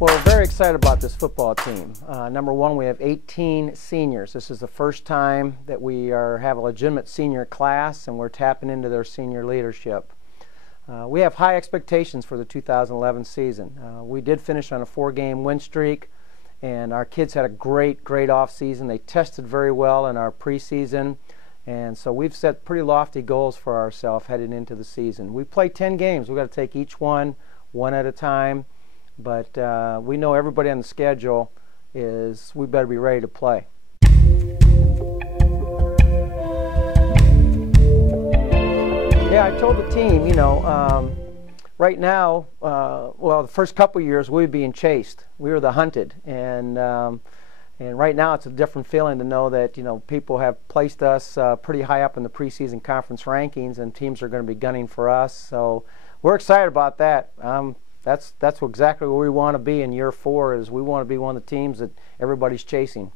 Well, we're very excited about this football team. Number one, we have 18 seniors. This is the first time that we have a legitimate senior class, and we're tapping into their senior leadership. We have high expectations for the 2011 season. We did finish on a 4-game win streak, and our kids had a great off season. They tested very well in our preseason, and so we've set pretty lofty goals for ourselves heading into the season. We play 10 games. We've got to take each one at a time. But we know everybody on the schedule is, we better be ready to play. Yeah, I told the team, you know, right now, well, the first couple of years we were being chased. We were the hunted. And right now it's a different feeling to know that, you know, people have placed us pretty high up in the preseason conference rankings, and teams are going to be gunning for us. So we're excited about that. That's exactly where we want to be in year 4. Is we want to be one of the teams that everybody's chasing.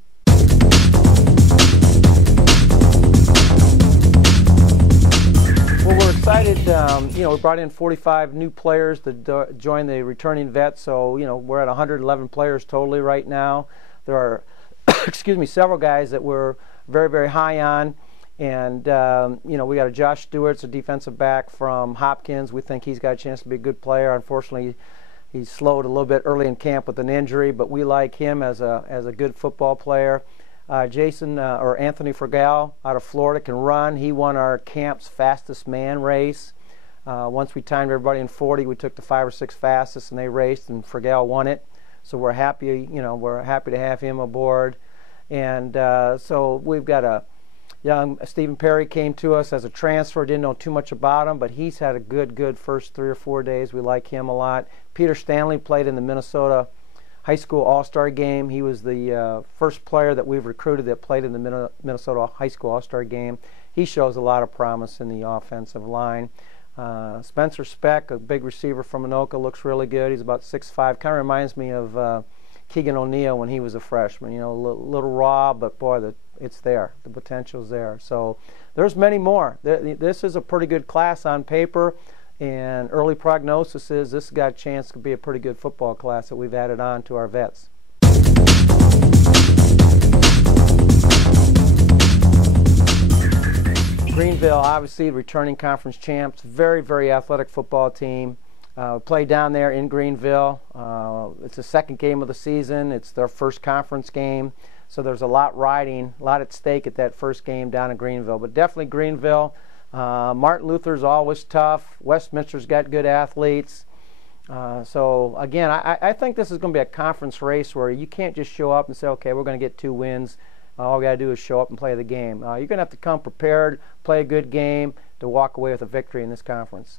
Well, we're excited. You know, we brought in 45 new players to join the returning vets. So, you know, we're at 111 players totally right now. There are, excuse me, several guys that we're very high on. And, you know, we got a Josh Stewart's a defensive back from Hopkins. We think he's got a chance to be a good player. Unfortunately, he slowed a little bit early in camp with an injury, but we like him as a good football player. Anthony Fregal out of Florida can run. He won our camp's fastest man race. Once we timed everybody in 40, we took the 5 or 6 fastest, and they raced, and Fregal won it. So we're happy, you know, we're happy to have him aboard. And so we've got a young Stephen Perry came to us as a transfer. Didn't know too much about him, but he's had a good first 3 or 4 days. We like him a lot. Peter Stanley played in the Minnesota High School All-Star Game. He was the first player that we've recruited that played in the Minnesota High School All-Star Game. He shows a lot of promise in the offensive line. Spencer Speck, a big receiver from Anoka, looks really good. He's about 6'5". Kind of reminds me of Keegan O'Neal when he was a freshman. You know, a little raw, but boy, it's there. The potential's there. So there's many more. This is a pretty good class on paper, and early prognosis is this has got a chance to be a pretty good football class that we've added on to our vets. Greenville, obviously, returning conference champs. Very athletic football team. Play down there in Greenville. It's the 2nd game of the season. It's their first conference game. So there's a lot riding, a lot at stake at that first game down in Greenville. But definitely Greenville. Martin Luther's always tough. Westminster's got good athletes. So again, I think this is going to be a conference race where you can't just show up and say, okay, we're going to get 2 wins. All we got to do is show up and play the game. You're going to have to come prepared, play a good game to walk away with a victory in this conference.